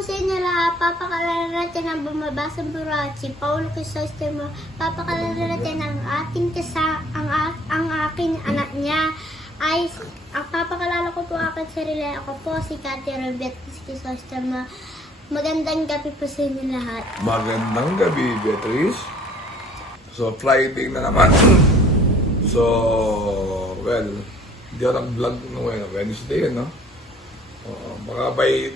po sa inyo lahat. Papakalala natin ang bumabasang burachi. Paulo Crisostemo. Papakalala natin ang ating ang aking anak niya. Ay, ang papakalala ko po aking sarili. Ako po si Cathy Robet Crisostemo. Magandang gabi po sa inyo lahat. Magandang gabi, Beatrice. So, Friday na naman. So, well, hindi ako nag-vlog no Wednesday, no? Baka by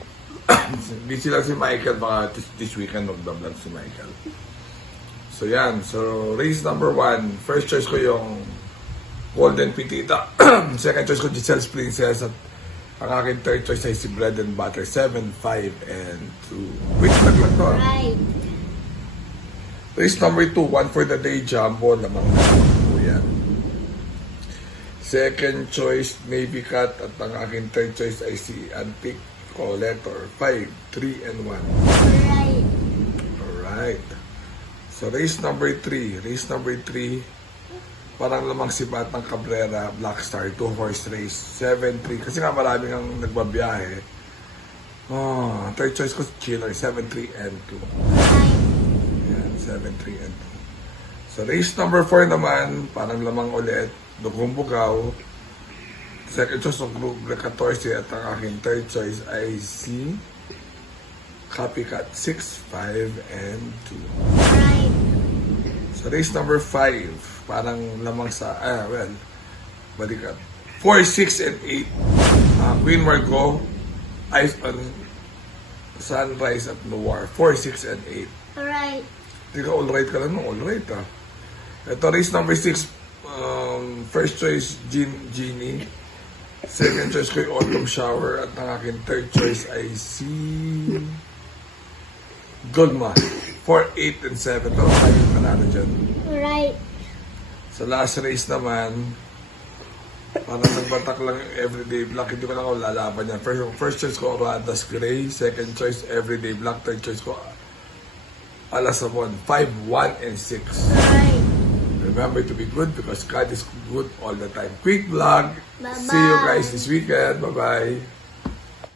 busy lang si Michael, baka this weekend mag-vlog si Michael. So yan, so race number 1, first choice ko yung Golden Pitita. Second choice ko Giselle's Princess, at ang aking third choice ay si Bread and Butter 7, 5, and 2. Wait, naglag to. Right. Race number 2, 1 for the day Jumbo, lamang po yan. Second choice, Navy Cat, at ang aking third choice ay si Antique Collector, 5, 3, and 1. Right. Alright. So, race number 3. Race number 3, parang lamang si Batang Cabrera, Black Star, 2-horse race, 7-3. Kasi nga maraming ang nagbabiyahe. Third choice ko, Chiller, 7-3, and 2. Yan, 7-3, and 2. So, race number 4 naman, parang lamang ulit, Dugong Bugaw. Second choice ng Group 14, at ang aking third choice ay si Copycat, 6, 5, and 2. Right. So race number 5, parang lamang sa, balikat. 4, 6, and 8. Queen Margot, Ice on Sunrise at Noir, 4, 6, and 8. Right. Tika, all right ka lang, no? All right, ah. Ito, race number 6, first choice, Genie. Second choice ko yung Autumn Shower. At ang aking third choice ay si Goldman. 4, 8, and 7. Pero tayo yung panalo dyan. Right. Sa last race naman, parang nagbatak lang yung Everyday Black. Hindi ko lang ako lalaban yan. First choice ko, Radas Gray. Second choice, Everyday Black. Third choice ko, Alasabon. 5, 1, and 6. Right. Remember to be good because God is good all the time. Quick vlog. Bye-bye. See you guys this weekend. Bye-bye.